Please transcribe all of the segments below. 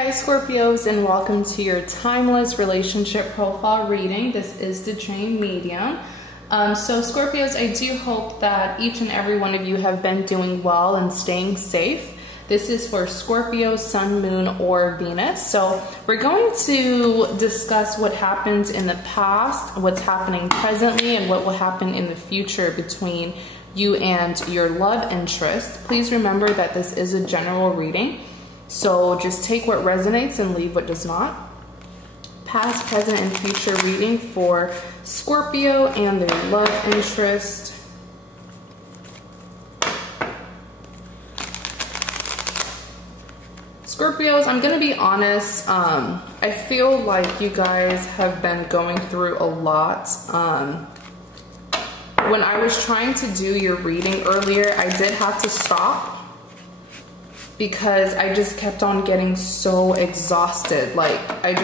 Hi Scorpios, and welcome to your timeless relationship profile reading. This is the Dream Medium. So Scorpios, I do hope that each and every one of you have been doing well and staying safe. This is for Scorpio, Sun, Moon, or Venus. So we're going to discuss what happened in the past, what's happening presently, and what will happen in the future between you and your love interest. Please remember that this is a general reading. So just take what resonates and leave what does not. Past, present, and future reading for Scorpio and their love interest. Scorpios, I'm going to be honest. I feel like you guys have been going through a lot. When I was trying to do your reading earlier, I did have to stop, because I just kept on getting so exhausted. Like, I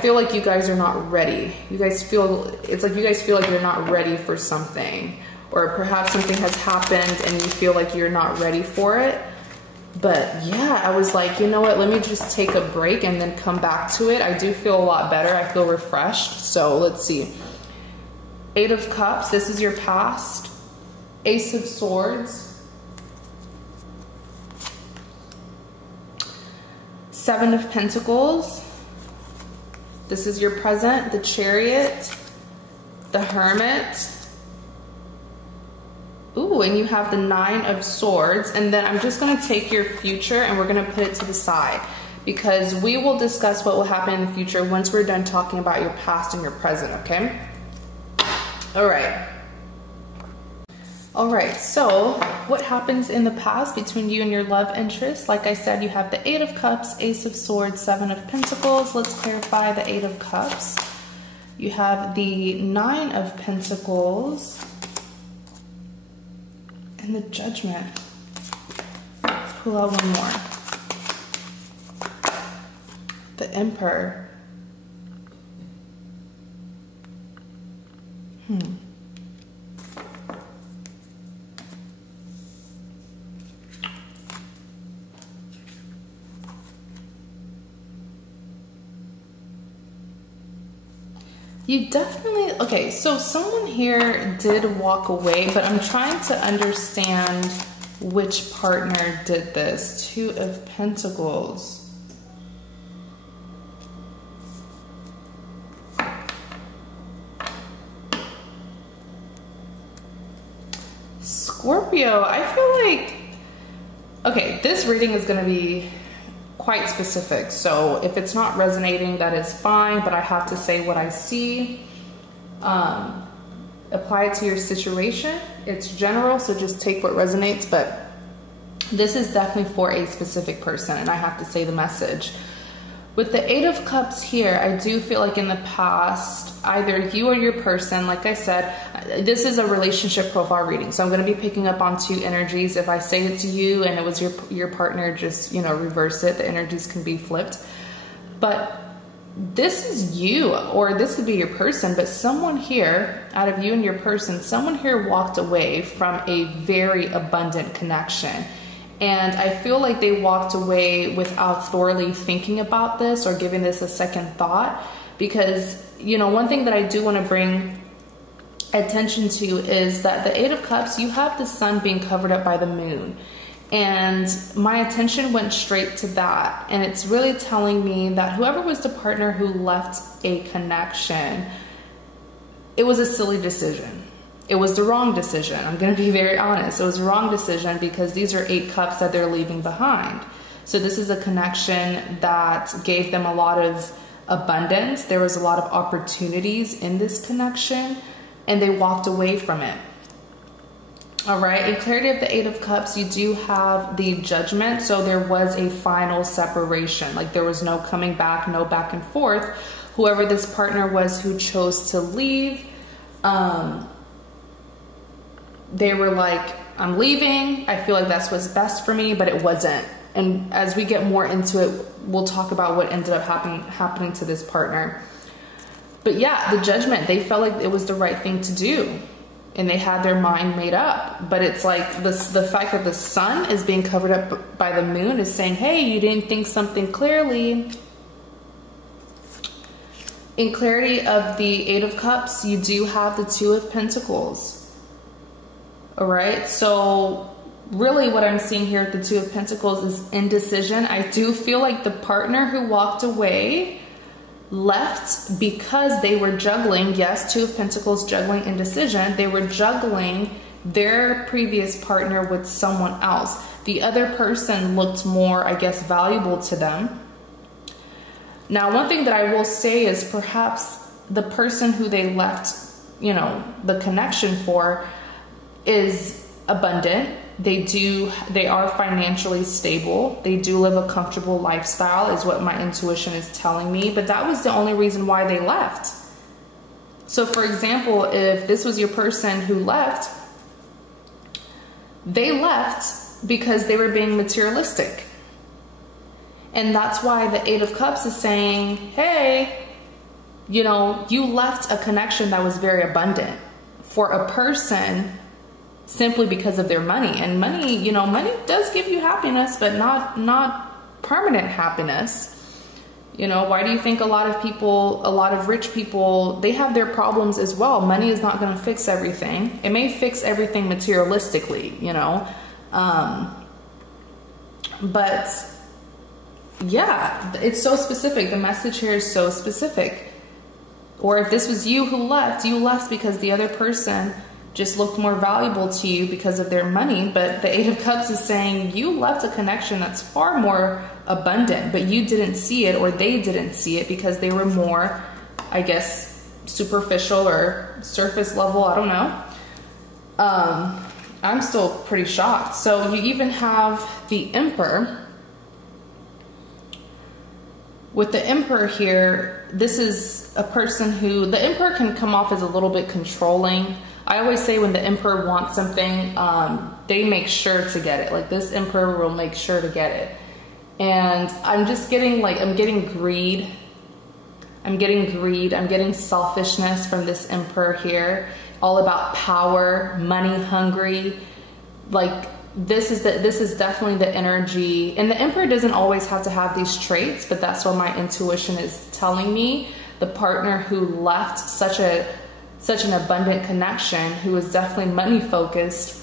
feel like you guys are not ready. It's like you guys feel like you're not ready for something, or perhaps something has happened and you feel like you're not ready for it. But yeah, I was like, you know what, let me just take a break and then come back to it. I do feel a lot better. I feel refreshed. So let's see. Eight of Cups, this is your past. Ace of Swords. Seven of Pentacles. This is your present. The Chariot. The Hermit. Ooh, and you have the Nine of Swords. And then I'm just going to take your future and we're going to put it to the side, because we will discuss what will happen in the future once we're done talking about your past and your present, okay? All right. All right, so what happens in the past between you and your love interest? Like I said, you have the Eight of Cups, Ace of Swords, Seven of Pentacles. Let's clarify the Eight of Cups. You have the Nine of Pentacles and the Judgment. Let's pull out one more. The Emperor. You definitely, okay, so someone here did walk away, but I'm trying to understand which partner did this. Two of Pentacles. Scorpio, I feel like, okay, this reading is going to be quite specific, so if it's not resonating, that is fine, but I have to say what I see. Apply it to your situation. It's general, so just take what resonates, but this is definitely for a specific person, and I have to say the message. With the Eight of Cups here, I do feel like in the past, either you or your person, like I said, this is a relationship profile reading, so I'm going to be picking up on two energies. If I say it's you and it was your partner, just, you know, reverse it. The energies can be flipped. But this is you, or this could be your person, but someone here, out of you and your person, someone here walked away from a very abundant connection. And I feel like they walked away without thoroughly thinking about this or giving this a second thought, because, you know, one thing that I do want to bring attention to is that the Eight of Cups, you have the sun being covered up by the moon. And my attention went straight to that. And it's really telling me that whoever was the partner who left a connection, it was a silly decision. It was the wrong decision. I'm going to be very honest. It was the wrong decision, because these are 8 cups that they're leaving behind. So this is a connection that gave them a lot of abundance. There was a lot of opportunities in this connection, and they walked away from it. All right. In clarity of the Eight of Cups, you do have the Judgment. So there was a final separation. Like, there was no coming back, no back and forth. Whoever this partner was who chose to leave, they were like, I'm leaving. I feel like that's what's best for me, but it wasn't. And as we get more into it, we'll talk about what ended up happening to this partner. But yeah, the Judgment, they felt like it was the right thing to do. and they had their mind made up. But it's like this, the fact that the sun is being covered up by the moon is saying, hey, you didn't think something clearly. In clarity of the Eight of Cups, you do have the Two of Pentacles. All right, so really what I'm seeing here at the Two of Pentacles is indecision. I do feel like the partner who walked away left because they were juggling, yes, Two of Pentacles, juggling indecision. They were juggling their previous partner with someone else. The other person looked more, I guess, valuable to them. Now, one thing that I will say is perhaps the person who they left, you know, the connection for is abundant. They are financially stable. They do live a comfortable lifestyle is what my intuition is telling me, but that was the only reason why they left. So for example, if this was your person who left, they left because they were being materialistic. And that's why the Eight of Cups is saying, hey, you know, you left a connection that was very abundant for a person simply because of their money. And money, you know, money does give you happiness, but not permanent happiness. You know, why do you think a lot of people, a lot of rich people, they have their problems as well? Money is not going to fix everything. It may fix everything materialistically, you know, but yeah, it's so specific. The message here is so specific. Or if this was you who left, you left because the other person just looked more valuable to you because of their money. But the Eight of Cups is saying you left a connection that's far more abundant, but you didn't see it, or they didn't see it because they were more, I guess, superficial or surface level. I don't know. I'm still pretty shocked. So you even have the Emperor. With the Emperor here, this is a person who, the Emperor can come off as a little bit controlling. I always say when the Emperor wants something, they make sure to get it. Like this Emperor will make sure to get it. And I'm just getting like, I'm getting greed. I'm getting selfishness from this Emperor here. All about power, money hungry. Like this is definitely the energy. And the Emperor doesn't always have to have these traits, but that's what my intuition is telling me. The partner who left such an abundant connection, who was definitely money focused,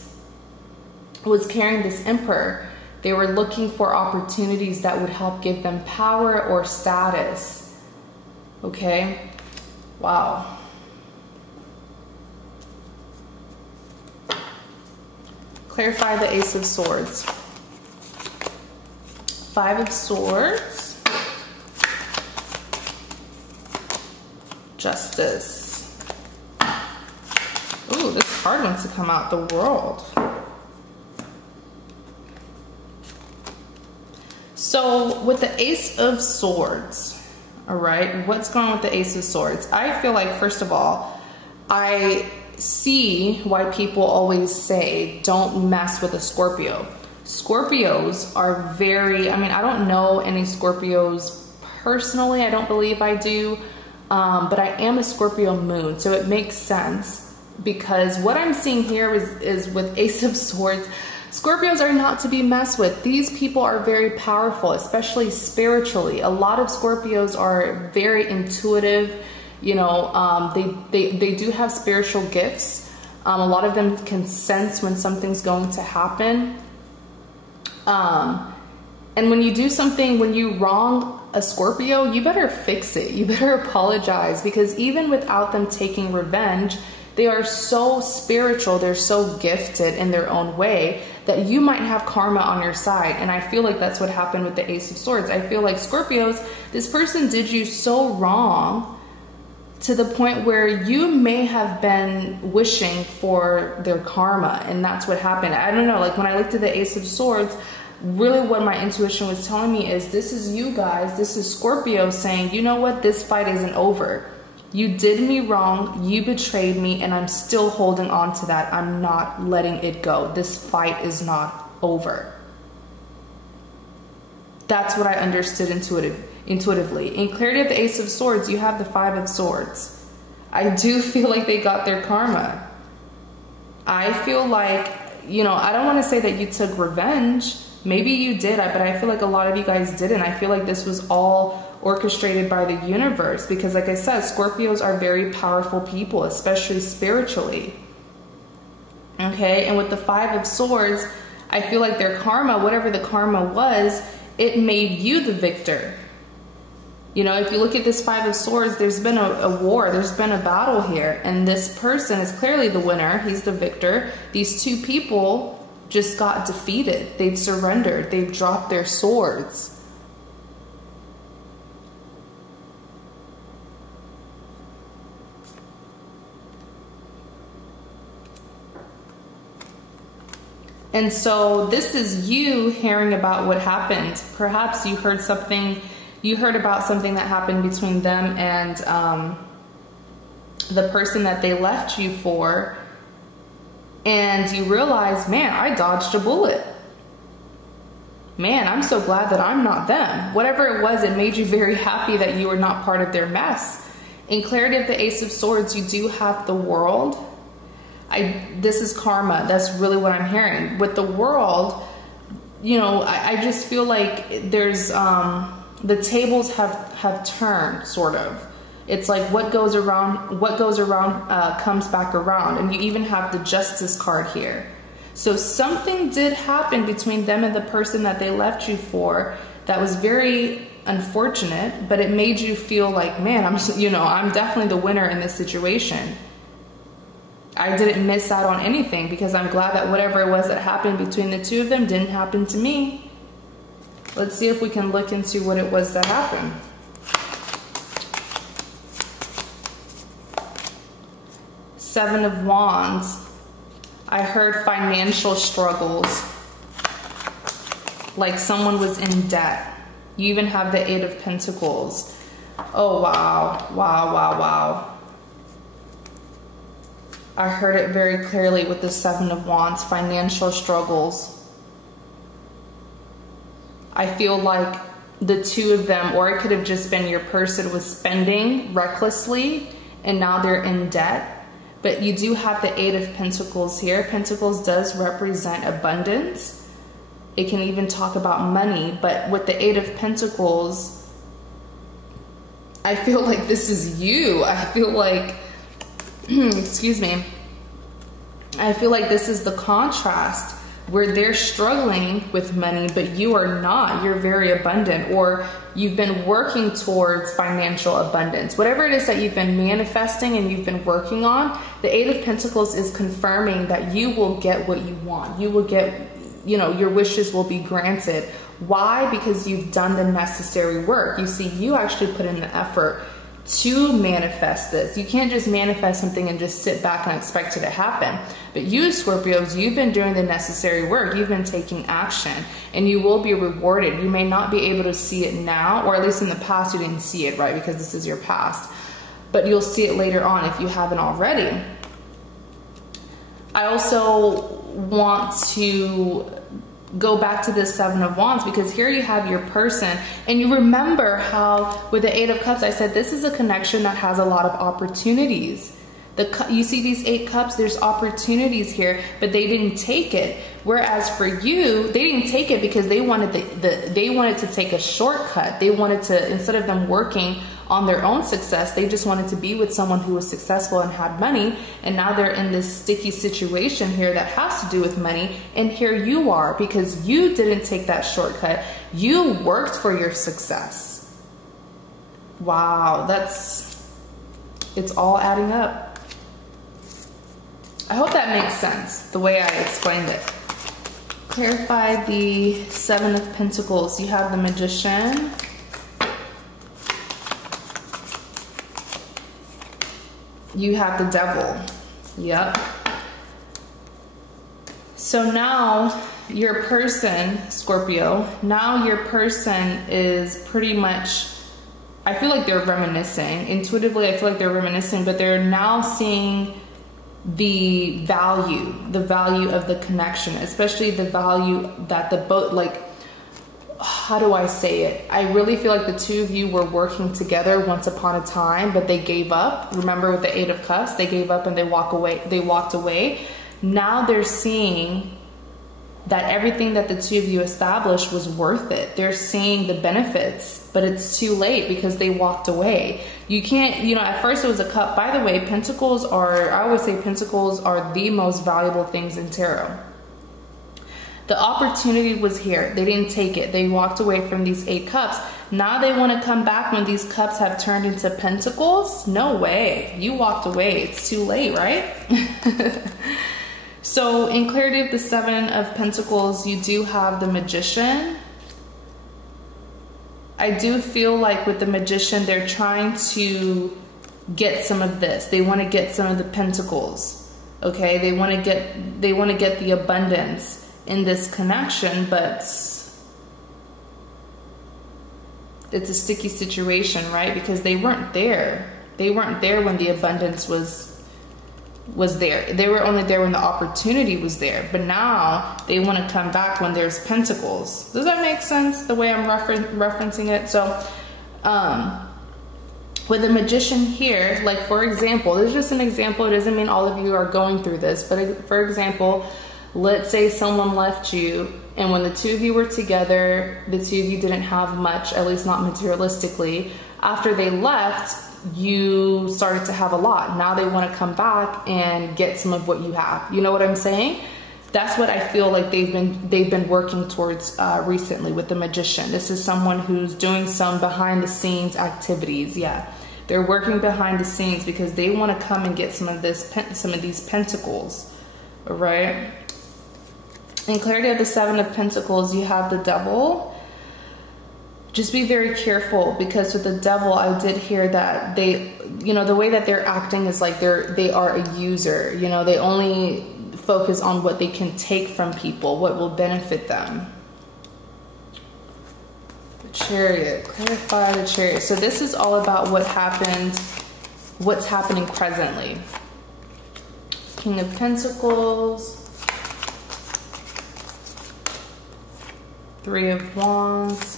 was carrying this Emperor. They were looking for opportunities that would help give them power or status. Okay? Wow. Clarify the Ace of Swords. Five of Swords. Justice. Ooh, this card wants to come out. The World. So with the Ace of Swords, all right, what's going on with the Ace of Swords? I feel like, first of all, I see why people always say don't mess with a Scorpio. Scorpios are very, I mean, I don't know any Scorpios personally. I don't believe I do, but I am a Scorpio moon, so it makes sense, because what I'm seeing here is with Ace of Swords, Scorpios are not to be messed with. These people are very powerful, especially spiritually. A lot of Scorpios are very intuitive. You know, they do have spiritual gifts. A lot of them can sense when something's going to happen. And when you do something, when you wrong a Scorpio, you better fix it. You better apologize, because even without them taking revenge, they are so spiritual. They're so gifted in their own way that you might have karma on your side. And I feel like that's what happened with the Ace of Swords. I feel like Scorpios, this person did you so wrong to the point where you may have been wishing for their karma, and that's what happened. I don't know, like when I looked at the Ace of Swords, really what my intuition was telling me is this is you guys, this is Scorpio saying, you know what, this fight isn't over. You did me wrong, you betrayed me, and I'm still holding on to that. I'm not letting it go. This fight is not over. That's what I understood intuitively. In clarity of the Ace of Swords, you have the Five of Swords. I do feel like they got their karma. I feel like, you know, I don't want to say that you took revenge. Maybe you did, but I feel like a lot of you guys didn't. I feel like this was all orchestrated by the universe because, like I said, Scorpios are very powerful people, especially spiritually. Okay, and with the Five of Swords, I feel like their karma, whatever the karma was, it made you the victor. You know, if you look at this Five of Swords, there's been a war, there's been a battle here, and this person is clearly the winner. He's the victor. These two people just got defeated. They've surrendered. They've dropped their swords. And so this is you hearing about what happened. Perhaps you heard something, you heard about something that happened between them and the person that they left you for. And you realize, man, I dodged a bullet. Man, I'm so glad that I'm not them. Whatever it was, it made you very happy that you were not part of their mess. In clarity of the Ace of Swords, you do have the World. This is karma. That's really what I'm hearing. With the World, you know, I just feel like there's, the tables have turned, sort of. It's like what goes around comes back around. And you even have the Justice card here. So something did happen between them and the person that they left you for that was very unfortunate, but it made you feel like, man, I'm definitely the winner in this situation. I didn't miss out on anything because I'm glad that whatever it was that happened between the two of them didn't happen to me. Let's see if we can look into what it was that happened. Seven of Wands. I heard financial struggles. Like someone was in debt. You even have the Eight of Pentacles. Oh, wow. Wow, wow, wow. I heard it very clearly with the Seven of Wands. Financial struggles. I feel like the two of them, or it could have just been your person was spending recklessly and now they're in debt. But you do have the Eight of Pentacles here. Pentacles does represent abundance. It can even talk about money. But with the Eight of Pentacles, I feel like this is you. I feel like, excuse me. I feel like this is the contrast where they're struggling with money, but you are not. You're very abundant, or you've been working towards financial abundance. Whatever it is that you've been manifesting and you've been working on, the Eight of Pentacles is confirming that you will get what you want. You will get, you know, your wishes will be granted. Why? Because you've done the necessary work. You see, you actually put in the effort to manifest this. You can't just manifest something and just sit back and expect it to happen. But you, Scorpios, you've been doing the necessary work. You've been taking action, and you will be rewarded. You may not be able to see it now, or at least in the past you didn't see it, right? Because this is your past. But you'll see it later on if you haven't already. I also want to go back to this Seven of Wands, because here you have your person, and you remember how with the Eight of Cups, I said this is a connection that has a lot of opportunities. You see these 8 cups, there's opportunities here, but they didn't take it. Whereas for you, they didn't take it because they wanted they wanted to take a shortcut. They wanted to, instead of them working on their own success, they just wanted to be with someone who was successful and had money. And now they're in this sticky situation here that has to do with money. And here you are, because you didn't take that shortcut. You worked for your success. Wow, it's all adding up. I hope that makes sense, the way I explained it. Clarify the Seven of Pentacles. You have the Magician. You have the Devil. Yep. So now your person, Scorpio, now your person is pretty much, I feel like they're reminiscing. Intuitively, I feel like they're reminiscing, but they're now seeing the value of the connection, especially the value that the both, like, how do I say it? I really feel like the two of you were working together once upon a time, but they gave up. Remember with the Eight of Cups, they gave up and they walked away. Now they're seeing that everything that the two of you established was worth it. They're seeing the benefits, but it's too late because they walked away. You can't, you know, at first it was a cup. By the way, pentacles are, I always say pentacles are the most valuable things in tarot. The opportunity was here. They didn't take it. They walked away from these 8 cups. Now they want to come back when these cups have turned into pentacles? No way. You walked away. It's too late, right? So in clarity of the 7 of Pentacles, you do have the Magician. I do feel like with the Magician, they're trying to get some of this. They want to get some of the Pentacles. Okay, they want to get the abundance in this connection, but it's a sticky situation, right? Because they weren't there. They weren't there when the abundance was there. They were only there when the opportunity was there. But now they want to come back when there's pentacles. Does that make sense, the way I'm referencing it? So with the Magician here, like for example, this is just an example. It doesn't mean all of you are going through this. But for example, let's say someone left you, and when the two of you were together, the two of you didn't have much, at least not materialistically. After they left, you started to have a lot. Now they want to come back and get some of what you have. You know what I'm saying? That's what I feel like they've been working towards recently with the Magician. This is someone who's doing some behind the scenes activities. Yeah, they're working behind the scenes because they want to come and get some of these pentacles. All right. In clarity of the 7 of Pentacles, you have the Devil. Just be very careful, because with the Devil, I did hear that they, you know, the way that they're acting is like they are a user. You know, they only focus on what they can take from people, what will benefit them. The Chariot, clarify the Chariot. So this is all about what happened, what's happening presently. King of Pentacles, 3 of Wands,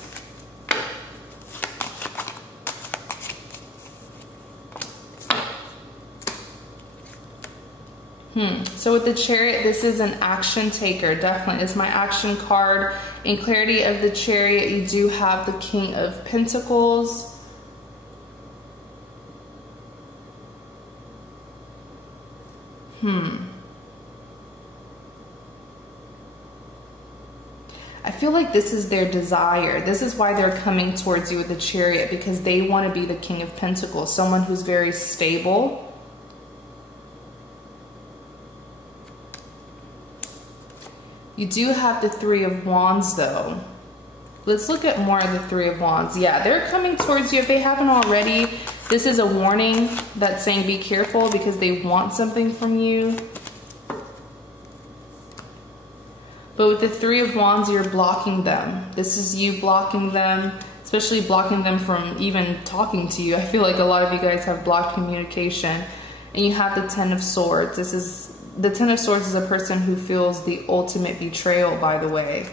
So with the Chariot, this is an action taker, definitely. It's my action card. In clarity of the Chariot, you do have the King of Pentacles. I feel like this is their desire. This is why they're coming towards you with the Chariot, because they want to be the King of Pentacles, someone who's very stable. You do have the 3 of Wands though. Let's look at more of the 3 of Wands. Yeah, they're coming towards you. If they haven't already, this is a warning that's saying be careful, because they want something from you. But with the 3 of Wands, you're blocking them. This is you blocking them, especially blocking them from even talking to you. I feel like a lot of you guys have blocked communication. And you have the 10 of Swords. This is, the 10 of Swords is a person who feels the ultimate betrayal, by the way.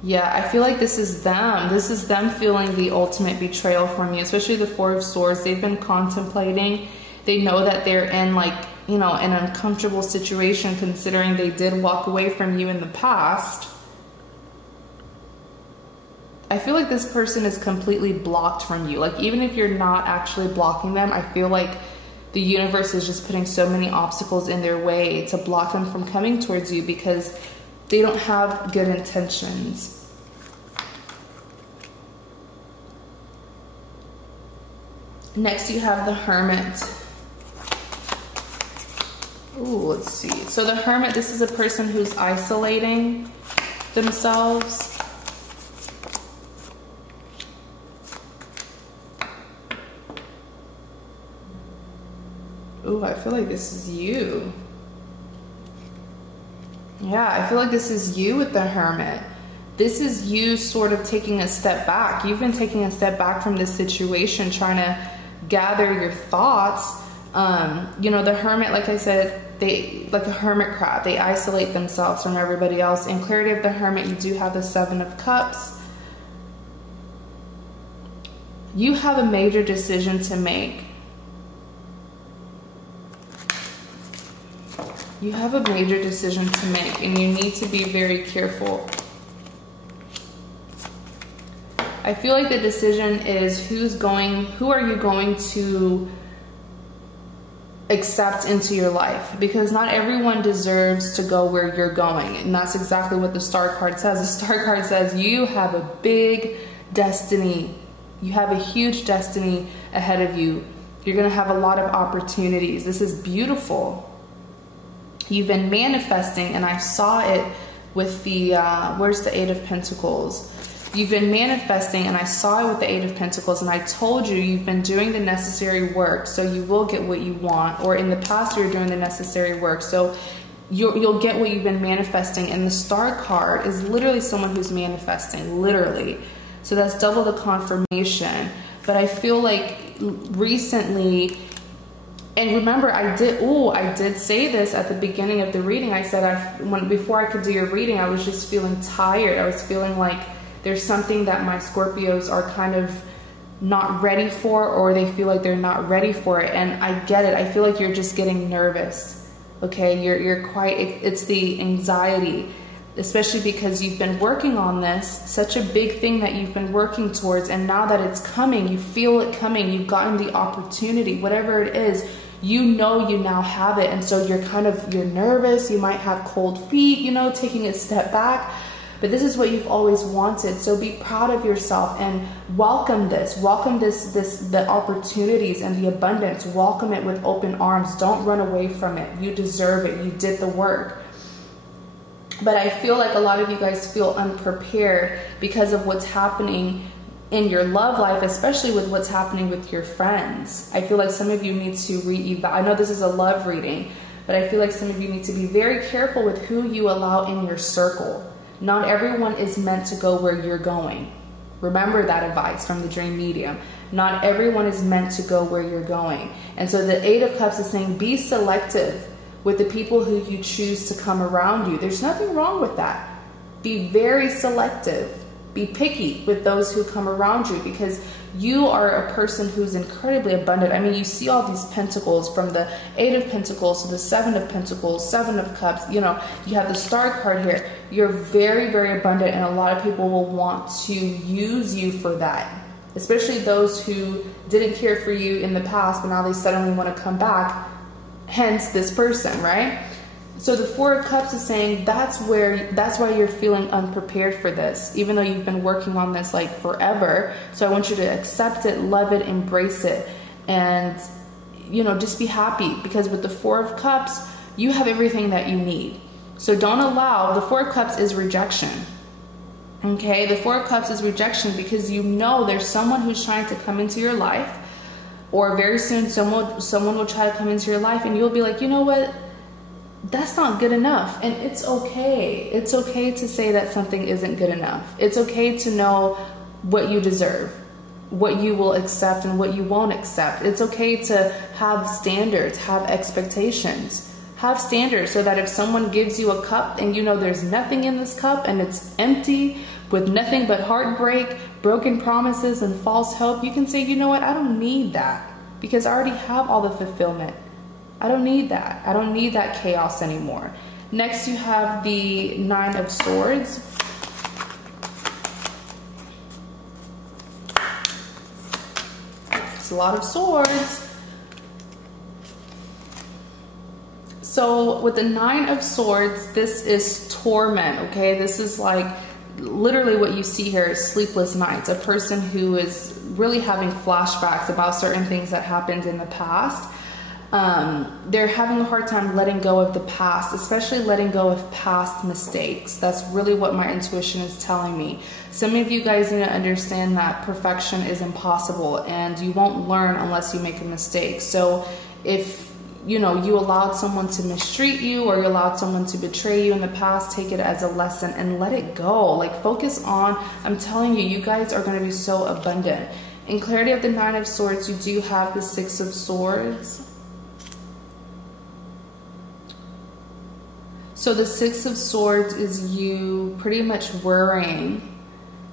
Yeah, I feel like this is them. This is them feeling the ultimate betrayal from you, especially the 4 of Swords. They've been contemplating. They know that they're in, like, you know, an uncomfortable situation, considering they did walk away from you in the past. I feel like this person is completely blocked from you. Like, even if you're not actually blocking them, I feel like the universe is just putting so many obstacles in their way to block them from coming towards you, because they don't have good intentions. Next, you have the Hermit. Ooh, let's see. So the Hermit, this is a person who's isolating themselves. Ooh, I feel like this is you. Yeah, I feel like this is you with the Hermit. This is you sort of taking a step back. You've been taking a step back from this situation, trying to gather your thoughts. You know, the Hermit, like I said, they, like a hermit crab, they isolate themselves from everybody else. In clarity of the Hermit, you do have the 7 of Cups. You have a major decision to make. You have a major decision to make, and you need to be very careful. I feel like the decision is who are you going to accept into your life, because not everyone deserves to go where you're going. And that's exactly what the Star card says. The Star card says you have a big destiny. You have a huge destiny ahead of you. You're going to have a lot of opportunities. This is beautiful. You've been manifesting, and I saw it with the, where's the Eight of Pentacles? You've been manifesting, and I saw it with the Eight of Pentacles, and I told you you've been doing the necessary work, so you will get what you want. Or in the past, you were doing the necessary work, so you'll get what you've been manifesting. And the Star card is literally someone who's manifesting, literally. So that's double the confirmation. But I feel like recently, and remember, I did say this at the beginning of the reading. I said before I could do your reading, I was just feeling tired. I was feeling like there's something that my Scorpios are kind of not ready for, or they feel like they're not ready for it. And I get it. I feel like you're just getting nervous. Okay, you're quite, it's the anxiety, especially because you've been working on this, such a big thing that you've been working towards, and now that it's coming, you feel it coming, you've gotten the opportunity, whatever it is, you know you now have it. And so you're nervous, you might have cold feet, you know, taking a step back. But this is what you've always wanted. So be proud of yourself and welcome this. Welcome the opportunities and the abundance. Welcome it with open arms. Don't run away from it. You deserve it. You did the work. But I feel like a lot of you guys feel unprepared because of what's happening in your love life, especially with what's happening with your friends. I feel like some of you need to reevaluate. I know this is a love reading, but I feel like some of you need to be very careful with who you allow in your circle. Not everyone is meant to go where you're going. Remember that advice from the Dream Medium. Not everyone is meant to go where you're going. And so the Eight of Cups is saying be selective with the people who you choose to come around you. There's nothing wrong with that. Be very selective. Be picky with those who come around you, because you are a person who's incredibly abundant. I mean, you see all these pentacles, from the Eight of Pentacles to the Seven of Pentacles, Seven of Cups, you know, you have the Star card here. You're very, very abundant, and a lot of people will want to use you for that, especially those who didn't care for you in the past, but now they suddenly want to come back, hence this person, right? So the Four of Cups is saying that's why you're feeling unprepared for this, even though you've been working on this like forever. So I want you to accept it, love it, embrace it, and, you know, just be happy, because with the Four of Cups, you have everything that you need. So don't allow, the Four of Cups is rejection. Okay, the Four of Cups is rejection because you know there's someone who's trying to come into your life, or very soon someone will try to come into your life, and you'll be like, you know what? That's not good enough. And it's okay. It's okay to say that something isn't good enough. It's okay to know what you deserve, what you will accept and what you won't accept. It's okay to have standards, have expectations, have standards, so that if someone gives you a cup and you know there's nothing in this cup and it's empty with nothing but heartbreak, broken promises, and false hope, you can say, you know what? I don't need that, because I already have all the fulfillment. I don't need that. I don't need that chaos anymore. Next, you have the Nine of Swords. It's a lot of swords. So with the Nine of Swords, this is torment, okay? This is like literally what you see here is sleepless nights. A person who is really having flashbacks about certain things that happened in the past. They're having a hard time letting go of the past, especially letting go of past mistakes. That's really what my intuition is telling me. Some of you guys need to understand that perfection is impossible, and you won't learn unless you make a mistake. So if you know you allowed someone to mistreat you, or you allowed someone to betray you in the past, take it as a lesson and let it go. Like, focus on, I'm telling you, you guys are going to be so abundant. In clarity of the Nine of Swords, you do have the Six of Swords. So the Six of Swords is you pretty much worrying.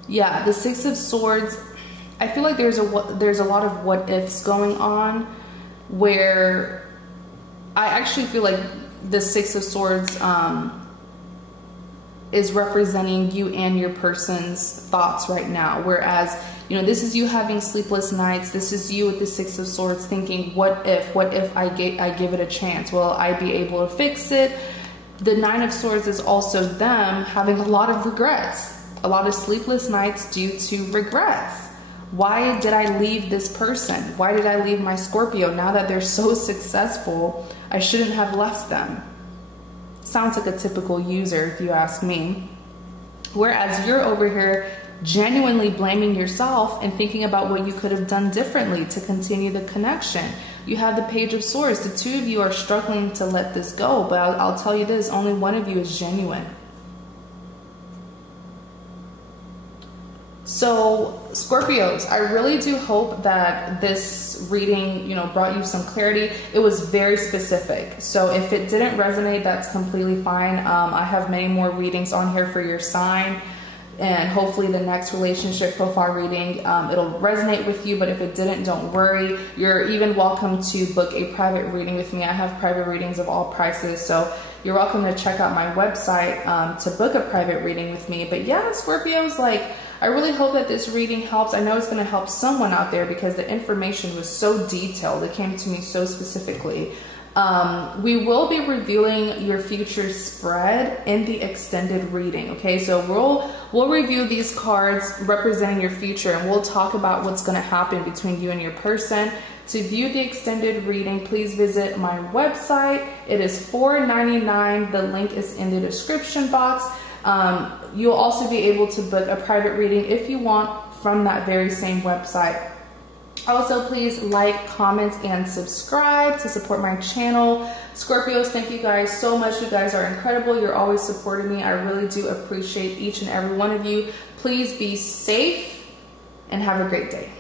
Yeah, the Six of Swords, I feel like there's a lot of what ifs going on, where I actually feel like the Six of Swords is representing you and your person's thoughts right now. Whereas, you know, this is you having sleepless nights. This is you with the Six of Swords thinking, what if I give it a chance? Will I be able to fix it? The Nine of Swords is also them having a lot of regrets, a lot of sleepless nights due to regrets. Why did I leave this person? Why did I leave my Scorpio? Now that they're so successful, I shouldn't have left them. Sounds like a typical user, if you ask me. Whereas you're over here genuinely blaming yourself and thinking about what you could have done differently to continue the connection. You have the Page of Swords. The two of you are struggling to let this go, but I'll tell you this, only one of you is genuine. So Scorpios, I really do hope that this reading, you know, brought you some clarity. It was very specific. So if it didn't resonate, that's completely fine. I have many more readings on here for your sign, and hopefully the next relationship profile reading, it'll resonate with you. But if it didn't, don't worry. You're even welcome to book a private reading with me. I have private readings of all prices. So you're welcome to check out my website to book a private reading with me. But yeah, Scorpios, like, I really hope that this reading helps. I know it's going to help someone out there because the information was so detailed. It came to me so specifically. We will be revealing your future spread in the extended reading. Okay, so we'll review these cards representing your future, and we'll talk about what's going to happen between you and your person. To view the extended reading, please visit my website. It is $4.99. The link is in the description box. You'll also be able to book a private reading if you want from that very same website. Also, please like, comment, and subscribe to support my channel. Scorpios, thank you guys so much. You guys are incredible. You're always supporting me. I really do appreciate each and every one of you. Please be safe and have a great day.